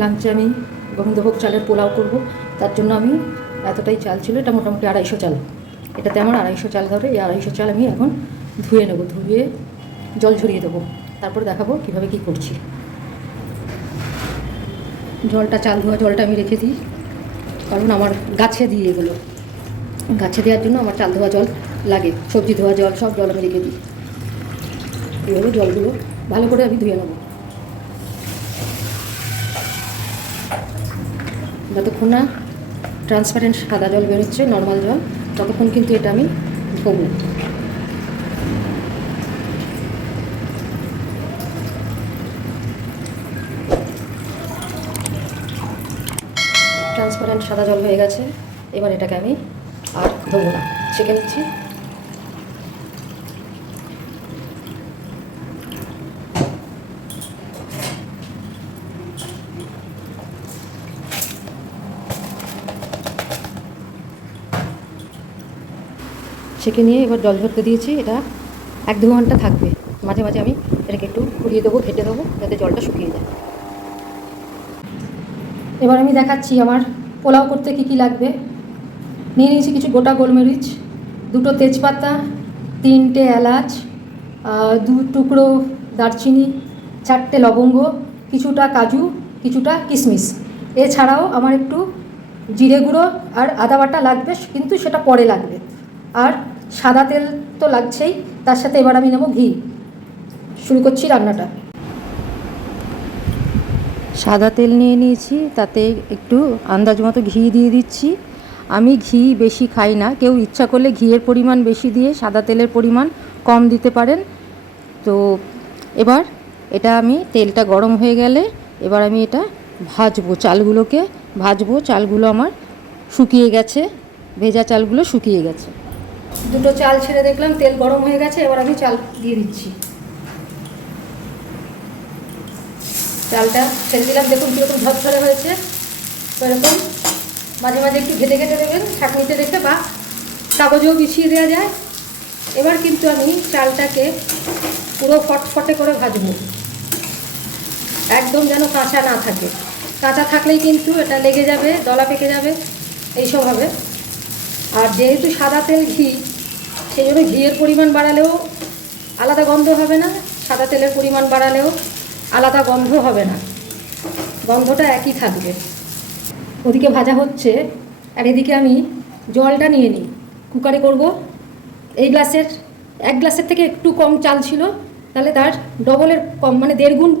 লাঞ্চে আমি গোবিন্দভোগ চালের পোলাও করব। তার জন্য আমি এতটাই চাল ছিল, এটা মোটামুটি আড়াইশো চাল। এটাতে আমার আড়াইশো চাল ধরে, এই আড়াইশো চাল আমি এখন ধুয়ে নেব, ধুয়ে জল ঝরিয়ে দেবো। তারপরে দেখাবো কীভাবে কী করছি। জলটা, চাল ধোয়া জলটা আমি রেখে দিই, কারণ আমার গাছে দিই এগুলো। গাছে দেওয়ার জন্য আমার চাল ধোয়া জল লাগে, সবজি ধোয়া জল, সব জল আমি রেখে দিই। এভাবে জলগুলো ভালো করে আমি ধুয়ে নেব। যতক্ষণ না ট্রান্সপারেন্ট সাদা জল বেরোচ্ছে নর্মাল জল, ততক্ষণ কিন্তু এটা আমি ধোবো। ট্রান্সপারেন্ট সাদা জল হয়ে গেছে, এবার এটাকে আমি আর ধোবো না। ছেঁকে নিচ্ছি। ছেঁকে নিয়ে এবার জল ঝরতে দিয়েছি, এটা এক দু ঘণ্টা থাকবে। মাঝে মাঝে আমি এটাকে একটু ঘুরিয়ে দেবো, ঘেটে দেবো, যাতে জলটা শুকিয়ে যায়। এবার আমি দেখাচ্ছি আমার পোলাও করতে কী কী লাগবে। নিয়ে নিয়েছি কিছু গোটা গোলমরিচ, দুটো তেজপাতা, তিনটে এলাচ দু টুকরো দারচিনি, চারটে লবঙ্গ, কিছুটা কাজু, কিছুটা কিশমিশ এছাড়াও আমার একটু জিরে গুঁড়ো আর আদা বাটা লাগবে, কিন্তু সেটা পরে লাগবে। আর সাদা তেল তো লাগছেই, তার সাথে এবার আমি নেব ঘি। শুরু করছি রান্নাটা। সাদা তেল নিয়ে নিয়েছি, তাতে একটু আন্দাজ মতো ঘি দিয়ে দিচ্ছি। আমি ঘি বেশি খাই না, কেউ ইচ্ছা করলে ঘিয়ের পরিমাণ বেশি দিয়ে সাদা তেলের পরিমাণ কম দিতে পারেন। তো এবার এটা আমি, তেলটা গরম হয়ে গেলে এবার আমি এটা ভাজবো চালগুলোকে। ভাজবো, চালগুলো আমার শুকিয়ে গেছে, ভেজা চালগুলো শুকিয়ে গেছে। দুটো চাল ছেড়ে দেখলাম, তেল গরম হয়ে গেছে, এবার আমি চাল দিয়ে দিচ্ছি। চালটা ছেড়ে দিলাম, দেখুন কীরকম ঝরঝরে হয়েছে। তো এরকম মাঝে মাঝে একটু ঘেটে ঘেটে দেবেন, ছাঁকনিতে রেখে বা কাগজেও বিছিয়ে দেওয়া যায়। এবার কিন্তু আমি চালটাকে পুরো ফটফটে করে ভাজবো। একদম যেন কাঁচা না থাকে। কাঁচা থাকলেই কিন্তু এটা লেগে যাবে, দলা পেকে যাবে, এইসব হবে। আর যেহেতু সাদা তেল ঘি সেই জন্য ঘিয়ের পরিমাণ বাড়ালেও আলাদা গন্ধ হবে না, সাদা তেলের পরিমাণ বাড়ালেও আলাদা গন্ধ হবে না। গন্ধটা একই থাকবে। ওদিকে ভাজা হচ্ছে, আর এদিকে আমি জলটা নিয়ে নিই। কুকারে করব। এই গ্লাসের, এক গ্লাসের থেকে একটু কম চাল ছিল, তাহলে তার ডবলের কম মানে দেড় গুণ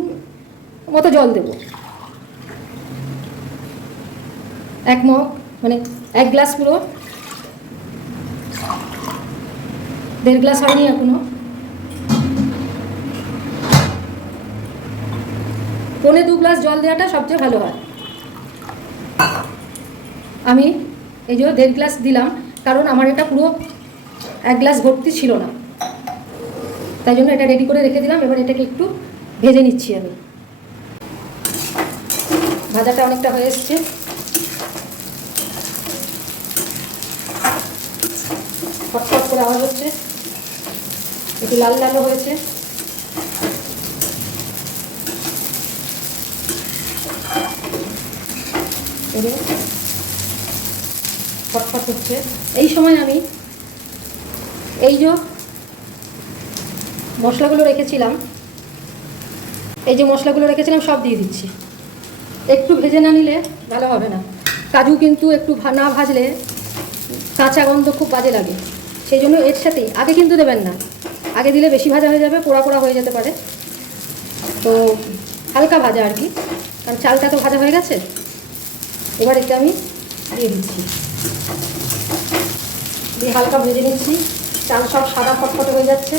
মতো জল দেব। এক মগ মানে এক গ্লাস পুরো দেড় গ্লাস হয়নি এখনও? পনে দু গ্লাস জল দেওয়াটা সবচেয়ে ভালো হয়। আমি এই যে দেড় গ্লাস দিলাম, কারণ আমার এটা পুরো এক গ্লাস ভর্তি ছিল না। তাই জন্য এটা রেডি করে রেখে দিলাম, এবার এটাকে একটু ভেজে নিচ্ছি আমি। ভাজাটা অনেকটা হয়ে এসছে। ফটফট করে আওয়াজ হচ্ছে। একটু লাল লালও হয়েছে। ফটফট হচ্ছে। এই সময় আমি এই যে মশলাগুলো রেখেছিলাম, এই যে মশলাগুলো রেখেছিলাম, সব দিয়ে দিচ্ছি। একটু ভেজে না নিলে ভালো হবে না। কাজু কিন্তু একটু না ভাজলে কাঁচা গন্ধ খুব বাজে লাগে। সেই জন্য এর সাথেই। আগে কিন্তু দেবেন না। আগে দিলে বেশি ভাজা হয়ে যাবে, পোড়া পোড়া হয়ে যেতে পারে। তো হালকা ভাজা আর কি, কারণ চালটা তো ভাজা হয়ে গেছে। এবার এটা আমি দিয়ে দিচ্ছি। দিয়ে হালকা ভেজে নিচ্ছি। চাল সব সাদা ফটফটে হয়ে যাচ্ছে,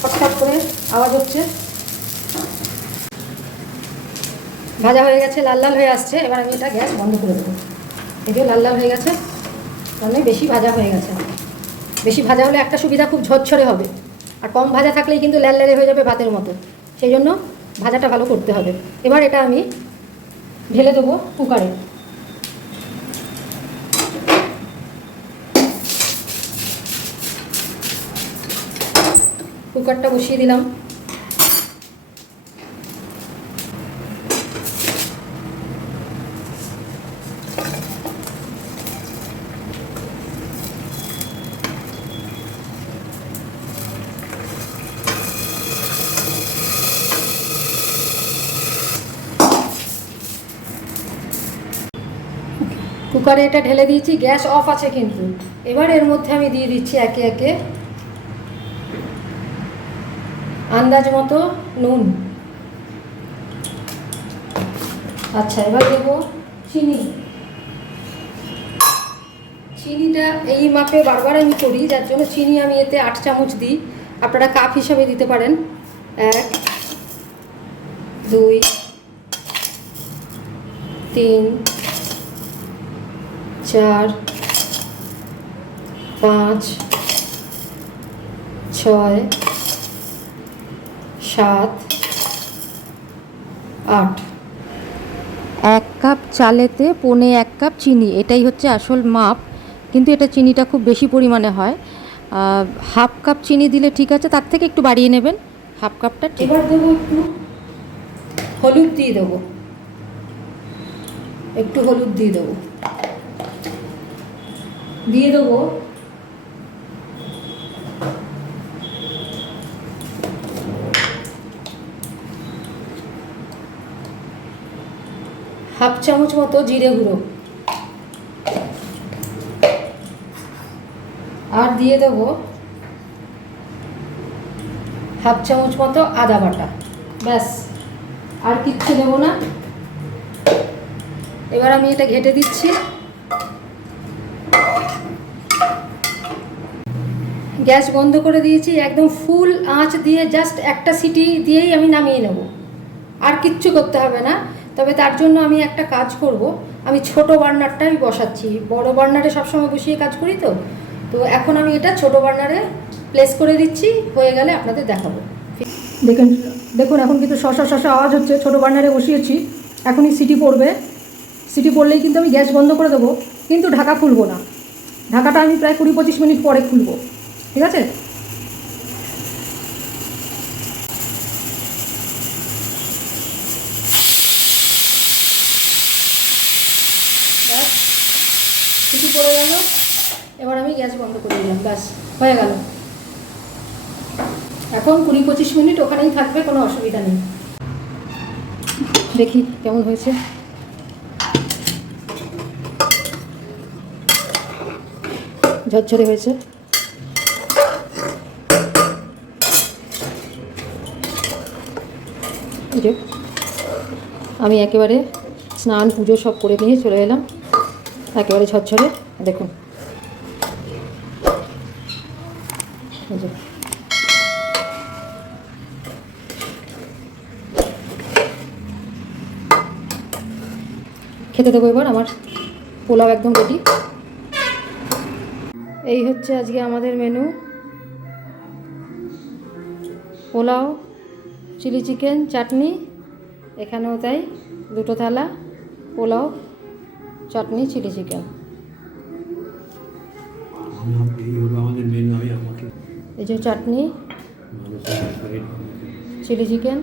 ফটফট করে আওয়াজ হচ্ছে। ভাজা হয়ে গেছে, লাল লাল হয়ে আসছে। এবার আমি এটা গ্যাস বন্ধ করে দেবো। যে লাল লাল হয়ে গেছে মানে বেশি ভাজা হয়ে গেছে। বেশি ভাজা হলে একটা সুবিধা খুব ঝরঝরে হবে। আর কম ভাজা থাকলেই কিন্তু লাল ল্যালে হয়ে যাবে ভাতের মতো। সেই জন্য ভাজাটা ভালো করতে হবে। এবার এটা আমি ঢেলে দেবো কুকারে। কুকারটা বসিয়ে দিলাম। কুকারে এটা ঢেলে দিয়েছি, গ্যাস অফ আছে কিন্তু। এবার এর মধ্যে আমি দিয়ে দিচ্ছি একে একে আন্দাজ মতো নুন। আচ্ছা এবার দেবো চিনি। চিনিটা এই মাপে বারবার আমি করি, যার জন্য চিনি আমি এতে আট চামচ দিই। আপনারা কাপ হিসাবে দিতে পারেন। এক, দুই, তিন চার পাঁচ ছয় সাত আট। এক কাপ চালেতে পৌনে এক কাপ চিনি এটাই হচ্ছে আসল মাপ কিন্তু এটা চিনিটা খুব বেশি পরিমাণে হয়। হাফ কাপ চিনি দিলে ঠিক আছে তার থেকে একটু বাড়িয়ে নেবেন হাফ কাপটা এবার দেবো একটু হলুদ দিয়ে দেবো। একটু হলুদ দিয়ে দেবো। দিয়ে দেবো। হাফ চামচ মতো জিরে গুঁড়ো। আর দিয়ে দেবো হাফ চামচ মতো আদা বাটা। ব্যাস, আর কিচ্ছু দেবো না। এবার আমি এটা ঘেটে দিচ্ছি। গ্যাস বন্ধ করে দিয়েছি, একদম ফুল আঁচ দিয়ে জাস্ট একটা সিটি দিয়েই আমি নামিয়ে নেব। আর কিচ্ছু করতে হবে না, তবে তার জন্য আমি একটা কাজ করব। আমি ছোট বার্নারটা আমি বসাচ্ছি। বড় বার্নারে সবসময় বসিয়ে কাজ করি তো। তো এখন আমি এটা ছোট বার্নারে প্লেস করে দিচ্ছি, হয়ে গেলে আপনাদের দেখাবো। দেখুন দেখুন, এখন কিন্তু শশা শশা আওয়াজ হচ্ছে। ছোট বার্নারে বসিয়েছি, এখনই সিটি পড়বে। সিটি পড়লেই কিন্তু আমি গ্যাস বন্ধ করে দেবো, কিন্তু ঢাকা খুলবো না। ঢাকাটা আমি প্রায় কুড়ি পঁচিশ মিনিট পরে খুলবো। ঠিক আছে? সিটি পড়ে গেল। এবার আমি গ্যাস বন্ধ করে দিলাম, ব্যাস, হয়ে গেল। এখন কুড়ি পঁচিশ মিনিট ওখানেই থাকবে, কোনো অসুবিধা নেই। দেখি কেমন হয়েছে। ঝরঝরে হয়েছে। আমি একেবারে স্নান, পুজো সব করে নিয়ে চলে এলাম। একেবারে ঝরঝরে, দেখুন। খেতে দেবো এবার, আমার পোলাও একদম রেডি এই হচ্ছে আজকে আমাদের menu pulao chilli chicken chutney এখানেও তাই দুটো থালা পোলাও চাটনি চিলি চিকেন এই যে চাটনি চিলি চিকেন